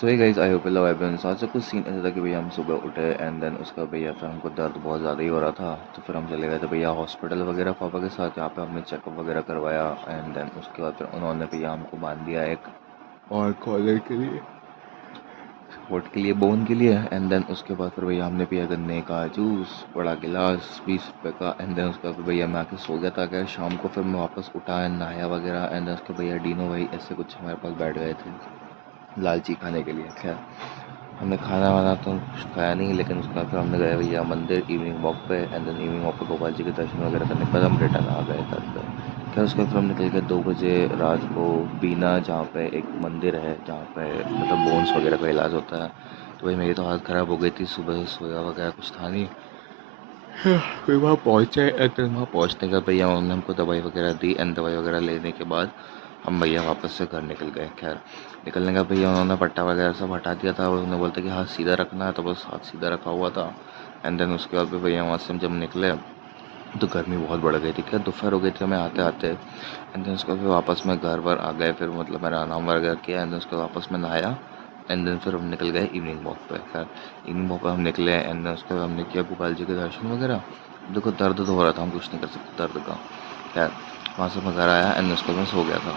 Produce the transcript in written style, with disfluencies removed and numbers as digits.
So hey guys, I hope you everyone. आज से कुछ सीन ऐसा था कि भैया हम सुबह उठे एंड देन उसका भैया फिर हमको दर्द बहुत ज़्यादा ही हो रहा था। तो फिर हम चले गए थे भैया हॉस्पिटल वगैरह पापा के साथ, जहाँ पे हमने चेकअप वगैरह करवाया एंड देन उसके बाद फिर उन्होंने भैया हमको बांध दिया एक और कॉलर के लिए, सपोर्ट के लिए, बोन के लिए। एंड देन उसके बाद फिर भैया हमने पिया गन्ने का जूस, बड़ा गिलास 20 रुपये का। एंड देन उसके बाद फिर भैया मैं आके सो गया था। क्या शाम को फिर मैं वापस उठा एंड नहाया वगैरह एंड देन उसके भैया डीनो भाई ऐसे कुछ हमारे पास बैठ गए थे लालची खाने के लिए। खैर हमने खाना वाना तो कुछ खाया नहीं, लेकिन उसके बाद फिर हमने गए भैया मंदिर इवनिंग वॉक पे एंड देन इवनिंग वॉक पे गोपाल जी के दर्शन वगैरह करने के बाद हम रिटर्न आ गए घर पे। खैर उसके बाद फिर हम निकल गए 2 बजे रात को बीना, जहाँ पे एक मंदिर है जहाँ पे मतलब बोन्स वगैरह का इलाज होता है। तो भाई मेरी तो हालत ख़राब हो गई थी, सुबह से सोया वगैरह कुछ था नहीं। फिर वहाँ पहुँचे एंड देन वहाँ पहुँचने के बाद भैया उन्होंने हमको दवाई वगैरह दी एंड दवाई वगैरह लेने के बाद हम भैया वापस से घर निकल गए। खैर निकलने का भैया उन्होंने पट्टा वगैरह सब हटा दिया था और उन्होंने बोलता कि हाथ सीधा रखना है, तो बस हाथ सीधा रखा हुआ था। एंड देन उसके बाद भी भैया वहाँ से हम जब निकले तो गर्मी बहुत बढ़ गई थी। क्या दोपहर हो गई थी हमें आते आते। एंड देन उसके बाद फिर वापस में घर वर आ गए, फिर मतलब मैंने आराम वगैरह किया एंड देन उसके बाद वापस में नहाया एंड देन फिर हम निकल गए इवनिंग वॉक पे। खैर इवनिंग वॉक पे हम निकले एंड देन उसके बाद हमने किया गोपाल जी के दर्शन वगैरह। देखो दर्द तो हो रहा था, हम कुछ नहीं कर सकते दर्द का। खैर वहाँ से मैं घर आया एंड उसके बाद मैं सो गया था।